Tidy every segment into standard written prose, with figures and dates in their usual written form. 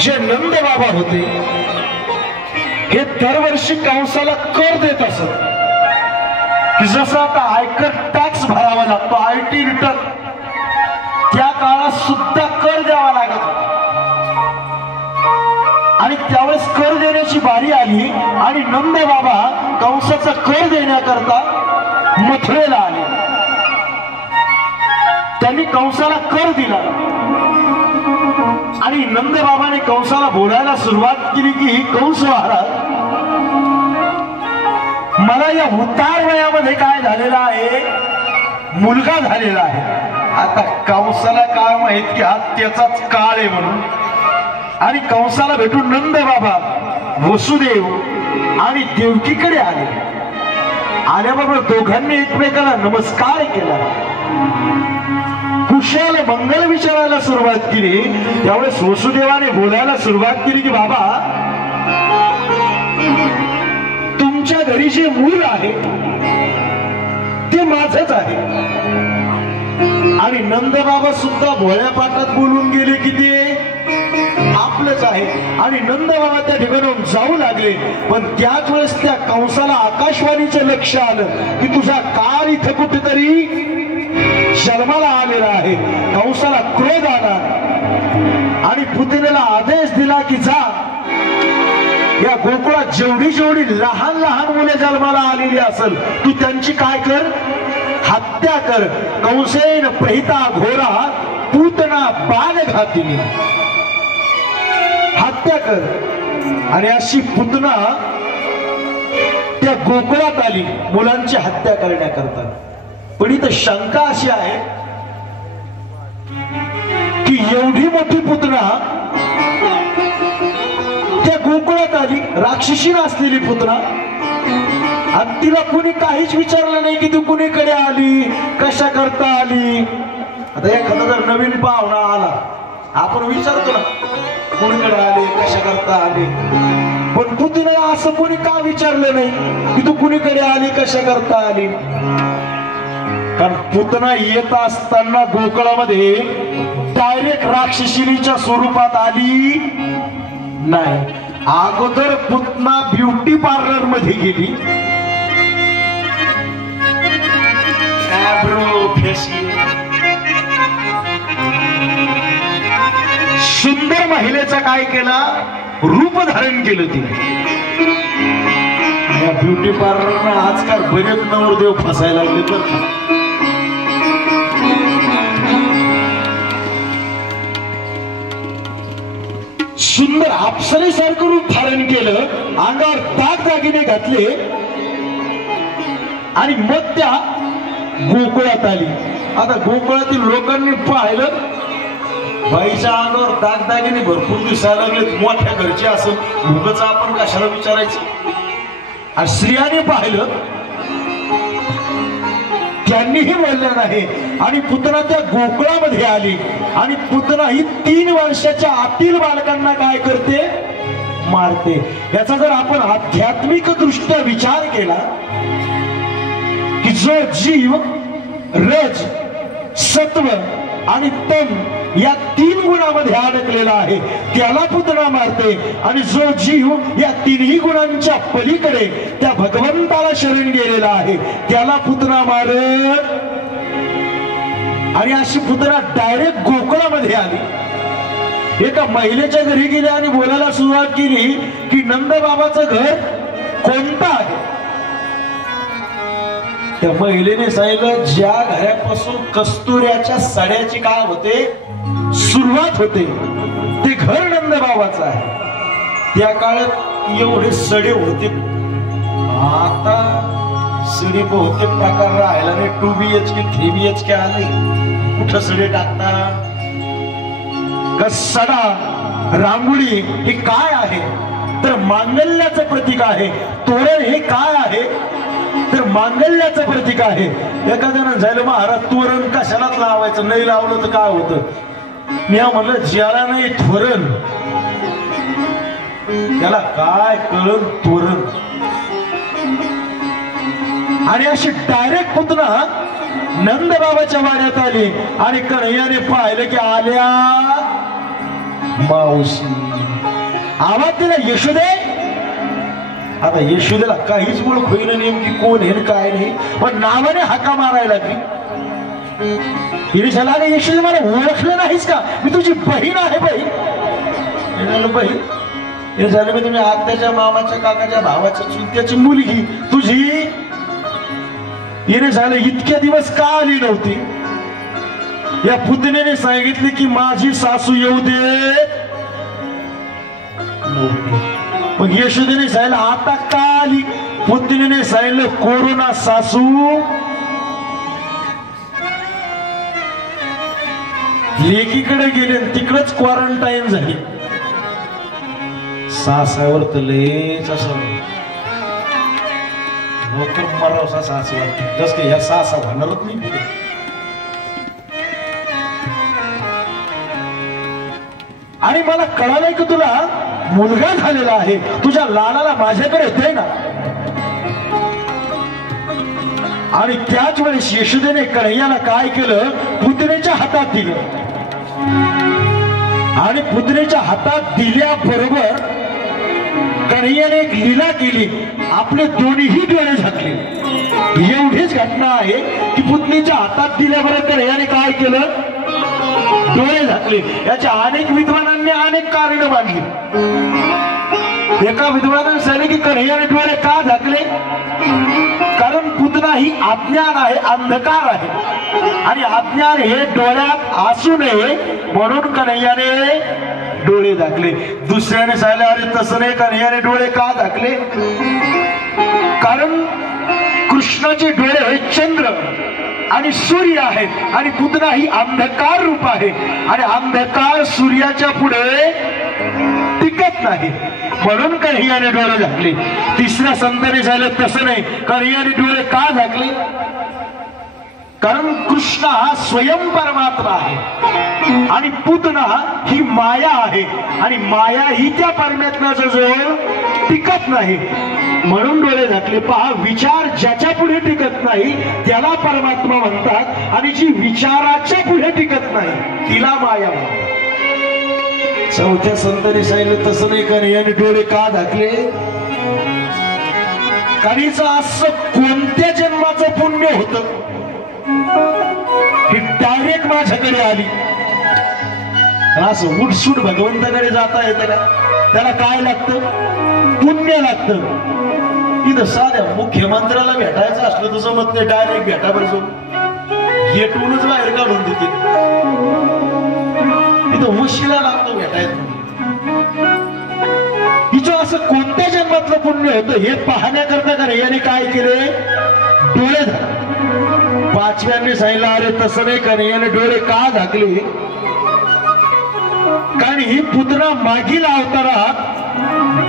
जे नंद बाबा होते हे दरवर्षी कंसाला कर देत असत की जसं आता आयकर टॅक्स भरावा लागतो, आयटी रिटर्न, त्या काळात सुद्धा कर द्यावा लागत होता। आणि त्यावेळेस कर देण्याची बारी आली आणि नंद बाबा कंसाचा कर देण्याकरता मथुरेला आले। त्यांनी कंसाला कर दिला आणि नंद बाबाने कंसाला बोलायला सुरुवात केली की कंस महाराज, मला या उतार वयामध्ये काय झालेला आहे, मुलगा झालेला आहे। आता कंसाला काय माहित की हा त्याचाच काळ आहे म्हणून, आणि कंसाला भेटून नंद बाबा वसुदेव आणि देवकीकडे आले। आल्याबरोबर दोघांनी एकमेकाला नमस्कार केला, कुशल मंगल विचारायला सुरुवात केली। त्यावेळेस वसुदेवाने बोलायला सुरुवात केली की बाबा, तुमच्या घरी जे मूल आहे ते माझच आहे। आणि नंद बाबा सुद्धा भोळ्या पाटात बोलून गेले की ते आपलंच आहे। आणि नंद बाबा त्या ठिकाणून जाऊ लागले, पण त्याच वेळेस त्या कंसाला आकाशवाणीचं लक्ष आलं की तुझा काळ इथं कुठेतरी जन्माला आलेला आहे। कंसाला क्रोध आला आणि पुतनेला आदेश दिला की जा, या गोकुळात जेवढी जेवढी लहान लहान मुले जन्माला आलेली असेल तू त्यांची काय कर, हत्या कर। कंसेन पहिता घोरा पूतना बाण घातिनी, हत्या कर। आणि अशी पुतना त्या गोकुळात आली मुलांची हत्या करण्याकरता। पण इथं शंका अशी आहे की एवढी मोठी पुतना त्या गोकुळात आली, राक्षसी असलेली पुतना, आणि तिला कुणी काहीच विचारलं नाही की तू कुणीकडे आली, कशा करता आली। आता एखादा जर नवीन पाहुणा आला आपण विचारतो ना कुणीकडे आले, कशा करता आले, पण तू तिला असं कोणी का विचारलं नाही की तू कुणीकडे आली, कशा करता आली। कारण पुतना येत असताना गोकुळामध्ये डायरेक्ट राक्षसीच्या स्वरूपात आली नाही। अगोदर पुतना ब्युटी पार्लर मध्ये गेली, सुंदर महिलेचा काय केला, रूप धारण केलं तिने। या ब्युटी पार्लर आजकाल बरेच नवरदेव फसायला लागले तर सुंदर अप्सरेसारखं रूप धारण केलं, अंगावर दागदागिने घातले आणि मग त्या गोकुळात आली। आता गोकुळातील लोकांनी पाहिलं बाईच्या अंगावर दागदागिने भरपूर दिसायला लागले, मोठ्या घरचे असं उगाच आपण कशाला विचारायचं। आणि स्त्रियाने पाहिलं, त्यांनीही बोललं नाही। आणि पुतना त्या गोकुळामध्ये आली आणि पुतना ही 3 वर्षाच्या आतील बालकांना काय करते, मारते। याचा जर आपण आध्यात्मिक दृष्ट्या विचार केला की जो जीव रज, सत्व आणि तम या 3 गुणामध्ये अडकलेला आहे त्याला पुतना मारते, आणि जो जीव या 3ही गुणांच्या पलीकडे त्या भगवंताला शरण गेलेला आहे त्याला पुतना मारत। आणि अशी पुतना डायरेक्ट गोकुळामध्ये आली, एका महिलेच्या घरी गेली आणि बोलायला सुरुवात केली की नंद बाबाचं घर कोणतं आहे। त्या महिलेने सांगितलं ज्या घरापासून कस्तुऱ्याच्या सड्याची काय होते सुरुवात होते ते घर नंद बाबाचं आहे। त्या काळात एवढे सडे होते, आता सडी बहुतेक प्रकार राहिला नाही। 2 BHK 3 BHK आले, कुठं सडे टाकता का सडा, रांगोळी हे काय आहे तर मांगल्याचं प्रतीक आहे। तोरण हे काय आहे तर मांगल्याचं प्रतीक आहे। एखाद्यानं झालं महाराज तोरण कशालाच लावायचं, नाही लावलं तर काय होतं। मी म्हणलं ज्याला नाही तोरण त्याला काय कळण तोरण। आणि अशी डायरेक्ट पुतना नंद बाबाच्या वाड्यात आली आणि कन्हैयाने पाहिलं की आल्या मावशी आवाज दिला यशोदे. आता यशोदेला काहीच ओळख होईना नेमकी कोण हे काय नाही, पण नावाने हाका मारायला लागली. हिने झाला यशोदे मला ओळखलं नाहीस का, मी तुझी बहीण आहे. बहीण हे झालं मी तुम्ही आत्याच्या मामाच्या काकाच्या भावाच्या चुलत्याची मुलगी तुझी. हिने झालं इतके दिवस का आली नव्हती. या पुतण्याने सांगितले की माझी सासू येऊ दे. मग यशोदेने सांगितलं आता का आली. पुतण्याने सांगितलं कोरोना सासू लेकीकडे गेले तिकडेच क्वारंटाईन झाली. सासावर तर लयच असं लवकर मरावसा सास वाटते, जस काही ह्या सासा होणारच नाही. आणि मला कळालंय की तुला मुलगा झालेला आहे, तुझ्या लालाला माझ्याकडे दे ना. आणि त्याच वेळेस यशोदेने कन्हैयाला काय केलं, पुतणेच्या हातात दिलं. आणि पुतणेच्या हातात दिल्याबरोबर कन्हैयाने एक लीला केली, आपले दोन्हीही डोळे झाकले. एवढीच घटना आहे की पुतणीच्या हातात दिल्याबरोबर कन्हैयाने काय केलं, डोळे झाकले. याच्या अनेक विद्वानांनी अनेक कारण मांडली. एका विद्वानाने सांगितले की कन्हैयाने डोळे का झाकले, कारण पुतना ही अज्ञान आहे, अंधकार आहे, आणि अज्ञान हे डोळ्यात असू नये म्हणून कन्हैयाने डोळे झाकले. दुसऱ्याने सांगितले अरे तसं नाही, कन्हैयाने डोळे का झाकले, कारण कृष्णाचे डोळे हे चंद्र आणि सूर्य आहेत आणि पुतना ही अंधकार रूप आहे आणि अंधकार सूर्याच्या पुढे टिकत नाही म्हणून कन्हैयाने डोळे झाकले. तिसऱ्या संतांनी झालं तसं नाही, कन्हैयाने डोळे का झाकले, कारण कृष्ण हा स्वयं परमात्मा आहे आणि पुतना ही माया आहे आणि माया ही त्या परमात्म्याचा जवळ टिकत नाही म्हणून डोळे झाकले. पहा, विचार ज्याच्या पुढे टिकत नाही त्याला परमात्मा म्हणतात आणि जी विचाराच्या पुढे टिकत नाही तिला माया म्हणतात. चौथ्या संतांनी सांगितलं तसं नाही, कन्हैयाने डोळे का झाकले, काहीच असं कोणत्या जन्माचं पुण्य होतं ही डायरेक्ट माझ्याकडे आली. असं उठसूट भगवंताकडे जाता येतं का, त्याला काय लागतं, पुण्य लागतं. इथं साध्या मुख्यमंत्र्याला भेटायचं असलं तर जमत नाही, डायरेक्ट भेटा बरं गेटूनच बाहेर काढून देते. इथं उशिरा लागतो भेटायचं. हिचं असं कोणत्या जन्मातलं पुण्य होतं हे पाहण्याकरता का याने काय केले, डोळे झाले. पाचव्यांनी सांगितलं अरे तसं नाही, कन्हैयाने डोळे का झाकले, कारण ही पुतना मागील अवतारात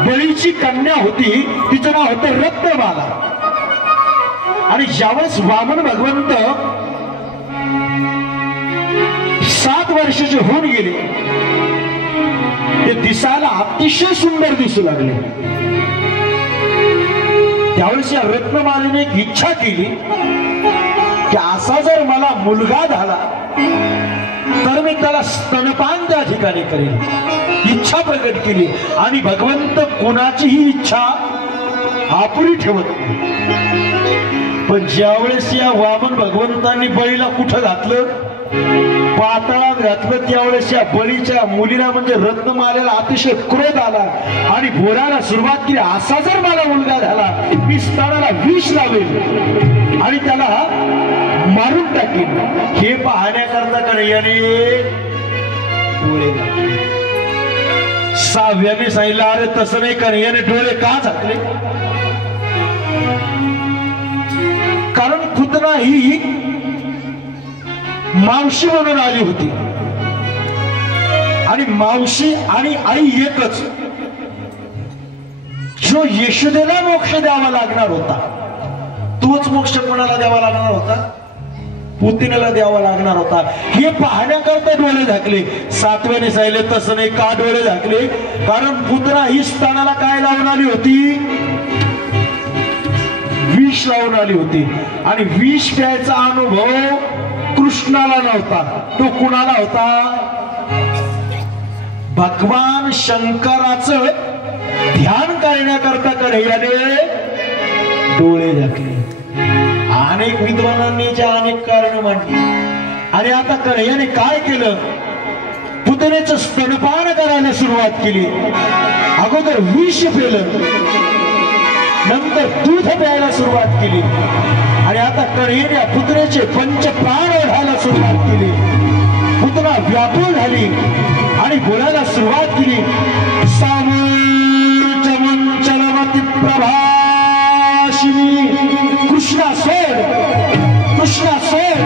बळीची कन्या होती, तिचं नाव होतं रत्नमाला. आणि ज्यावेळेस वामन भगवंत 7 वर्षाचे होऊन गेले ते दिसायला अतिशय सुंदर दिसू लागले. त्यावेळेस या रत्नमालेने एक इच्छा केली की असा जर मला मुलगा झाला तर मी त्याला स्तनपान त्या ठिकाणी करेन. इच्छा प्रकट केली आणि भगवंत कोणाचीही इच्छा अपुरी ठेवत नाही. पण ज्यावेळेस या वामन भगवंतांनी बळीला कुठं घातलं, पाताळात घातलं, त्यावेळेस या बळीच्या मुलीला म्हणजे रत्नमालेला अतिशय क्रोध आला आणि बोलायला सुरुवात केली, असा जर मला मुलगा झाला मी स्तनाला विष लावेल आणि त्याला मारून टाकेन. हे पाहण्याकरता कन्हैयाने डोळे झाकले. 6व्याने सांगितलं अरे तसं नाही, कन्हैयाने डोळे का झाकले, कारण पुतना ही मावशी म्हणून आली होती आणि मावशी आणि आई एकच. जो यशोदेला मोक्ष द्यावा लागणार होता तोच मोक्ष कोणाला द्यावा लागणार होता, पुतण्याला द्यावा लागणार होता. हे पाहण्याकरता डोळे झाकले. 7व्याने सांगितले तसं नाही, का डोळे झाकले, कारण पुतना ही स्तनाला काय लावून आली होती, विष लावून आली होती आणि विष प्यायचा अनुभव कृष्णाला नव्हता, तो कुणाला होता, भगवान शंकराचं ध्यान करण्याकरता कन्हैयाने डोळे झाकले. अनेक विद्वानांनी अनेक कारण मांडली. आणि आता कन्हैयाने काय केलं, पुतनेचं स्तनपान करायला सुरुवात केली. अगोदर विष पेलं, नंतर दूध प्यायला सुरुवात केली. आणि आता कन्हैयाने पुतनेचे पंचप्राण ओढायला सुरुवात केली. पुतना व्याकुळ झाली आणि बोलायला सुरुवात केली. चमंचलमती प्रभाशिनी कृष्णा सोड, कृष्णा सोड.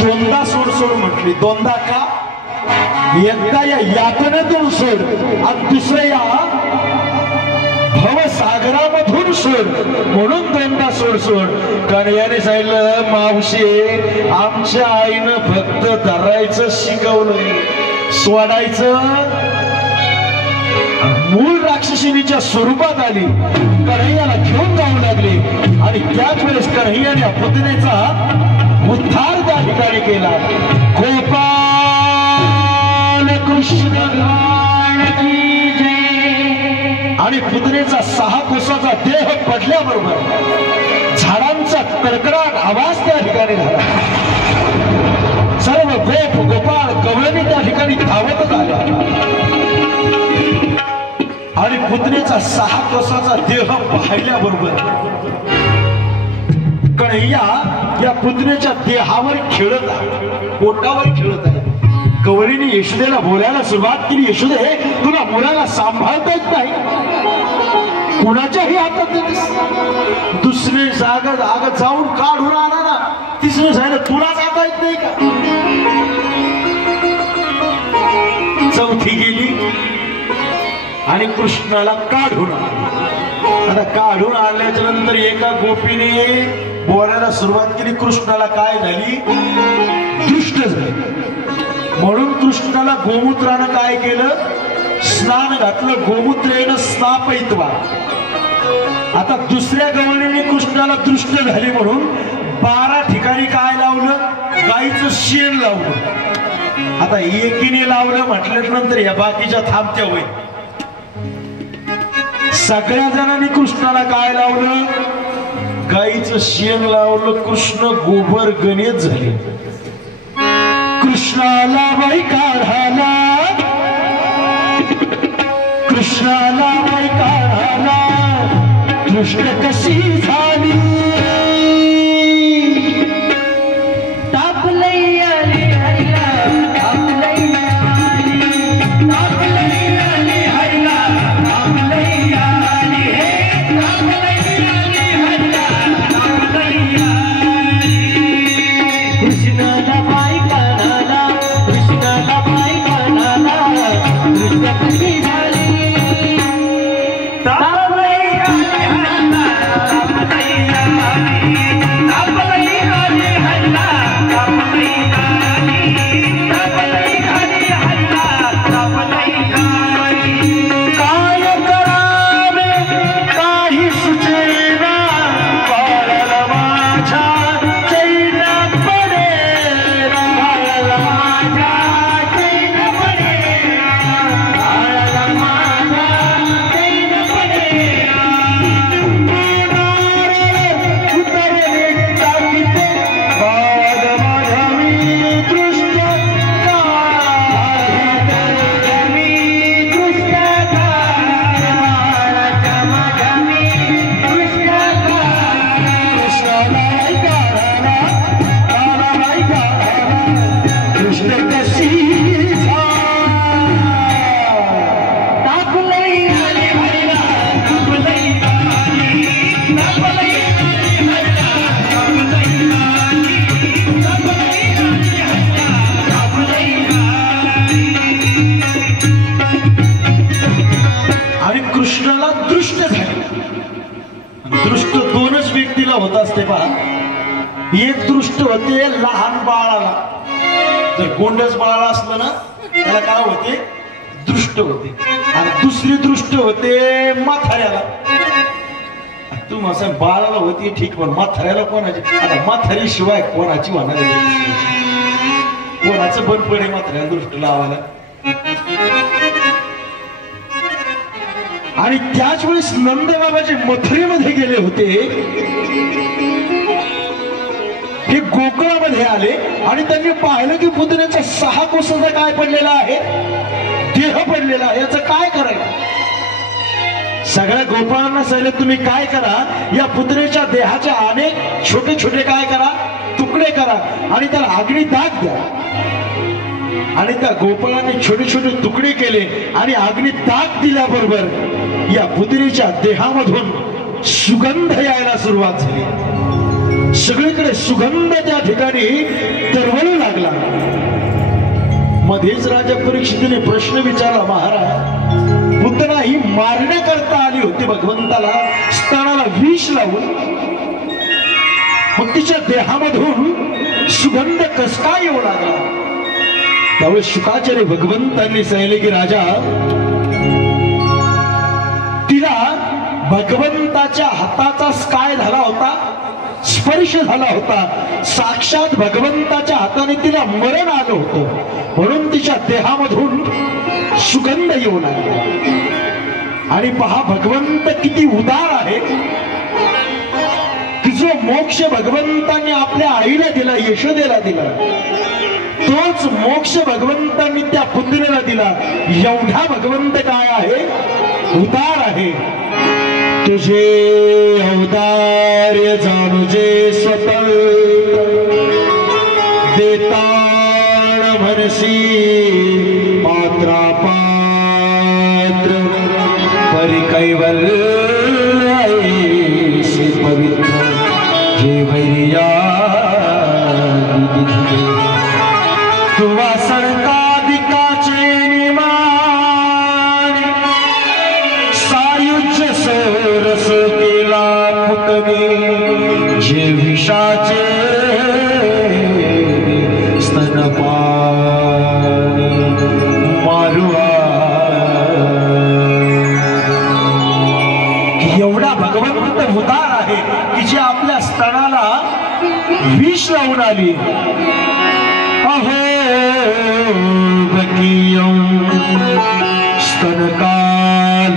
दोनदा सोड सोड म्हटली. दोनदा का? एकदा या यातनेतून सोड आणि दुसऱ्या या भवसागरामधून सोड, म्हणून दोनदा सोड सोड. कन्हैयाने सांगितलं, मावशी आमच्या आईनं फक्त धरायचं शिकवलं, सोडायचं. मूळ राक्षसिनीच्या स्वरूपात आली, कन्हैयाला घेऊन जाऊ लागली. आणि त्याच वेळेस कन्हैयाने पुतनेचा उद्धार त्या ठिकाणी केला. गोपाल कृष्ण आणि पुतनेचा 6 कोसाचा देह पडल्याबरोबर झाडांचा कडकडाट आवाज त्या ठिकाणी झाला. सर्व गोप गोपाळ गवळणी त्या ठिकाणी धावतच आल्या. आणि पुतनेचा 6 कोसाचा देह पाहिल्याबरोबर कन्हैया या पुतनेच्या देहावर खेळत आहे, पोटावर खेळत आहे. गवळीने यशोदेला बोलायला सुरुवात केली. यशोदे, तुला मुलाला सांभाळता येत नाही, कुणाच्याही हातात दुसरे जाग जाऊन काढून आणा ना. तिसरं झालं, तुला जाता येत नाही का? चौथी गेली आणि कृष्णाला काढून आता काढून आणल्याच्या नंतर एका गोपीने बोलायला सुरुवात केली. कृष्णाला काय झाली? दृष्ट झाली. म्हणून कृष्णाला गोमूत्रानं काय केलं? स्नान घातलं. गोमूत्रेनं स्नापयित्वा. आता दुसऱ्या गवळीने कृष्णाला दृष्ट झाली म्हणून 12 ठिकाणी काय लावलं? गाईचं शेण लावलं. आता एकीने लावलं म्हटल्यानंतर या बाकीच्या थांबत्या होईल. सगळ्या जणांनी कृष्णाला काय लावलं? गाईचं शेण लावलं. कृष्ण गोबर गणेश झाले. कृष्णाला बाई काढाला, कृष्णाला बाई काढाला दृष्ट कशी झाली. तापलई आली हरिला, तापलई आली, तापलई आली हरिला, तापलई आली हे, तापलई आली हरिला, तापलई आली. कृष्णाला बाई काढाला, कृष्णाला बाई काढाला दृष्ट कशी झाली. होत असते पहा. एक दृष्ट होते लहान बाळाला. जर गोंडस बाळ असलं ना त्याला काय होते? दृष्ट होते. आणि दुसरी दृष्ट होते म्हाताऱ्याला. तू माझ्या बाळाला होती ठीक, पण म्हाताऱ्याला कोणाची? आता म्हातारी शिवाय कोणाची होणार? कोणाचं बंद पडे म्हाताऱ्याला दृष्ट लावायला? आणि त्याच वेळेस नंदबाबाचे मथुरेमध्ये गेले होते, हे गोकुळामध्ये आले आणि त्यांनी पाहिलं की पुतण्याचा 6 कोसाचा काय पडलेला आहे, देह पडलेला आहे, याचं काय करायचं. सगळ्या गोपाळांना सांगितलं तुम्ही काय करा, या पुतळेच्या देहाचे अनेक छोटे छोटे काय करा, तुकडे करा आणि त्याला अग्नी दाग द्या. आणि त्या गोपाळांनी छोटे छोटे तुकडे केले आणि अग्नी दाग दिल्याबरोबर या पुतळेच्या देहामधून सुगंध यायला सुरुवात झाली. सगळीकडे सुगंध त्या ठिकाणी तरवळू लागला. मध्येच राजा परीक्षितीने प्रश्न विचारला, महाराज पुतना ही मारण्याकरता आली होती भगवंताला, स्तनाला विष लावून, मग तिच्या देहामधून सुगंध कस काय येऊ लागला. त्यावेळेस शुकाचार्य भगवंतांनी सांगितले की राजा, तिला भगवंताच्या हाताचा काय झाला होता, स्पर्श झाला होता. साक्षात भगवंताच्या हाताने तिला मरण आलं होतं, म्हणून तिच्या देहामधून सुगंध येऊ लागला. आणि पहा भगवंत किती उदार आहे की जो मोक्ष भगवंतांनी आपल्या आईला दिला, यशोदेला दिला, तोच मोक्ष भगवंतांनी त्या पुतळेला दिला. एवढा भगवंत काय आहे, उदार आहे. तुझे औदार्य जाणुजे स्वतः देताण म्हणसी पात्रा पात्र परी कैवल्य पवित्र जे वैर्या तुवा सरकादिकाचे निमान सायुज्य सरस केला पुतने जे विषाचे स्तनपाणी मारुआ. एवढा भगवंत उदार आहे की जे आपल्या स्तनाला विष लावून आली. अहो स्तनकाल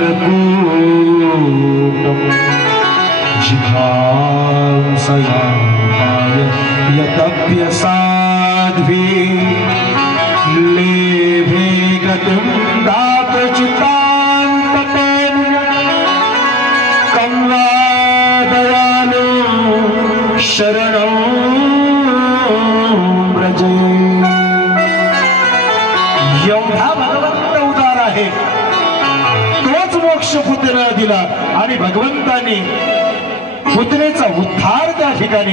जिघां सयाय यतप्य साध्वी लेभे गतिं दात चितान्तपन् कम्वा दयालु शरणं व्रजे. एवढा भगवंत उदार आहे, तोच मोक्ष पुतळेला दिला आणि भगवंतांनी पुतळेचा उद्धार त्या ठिकाणी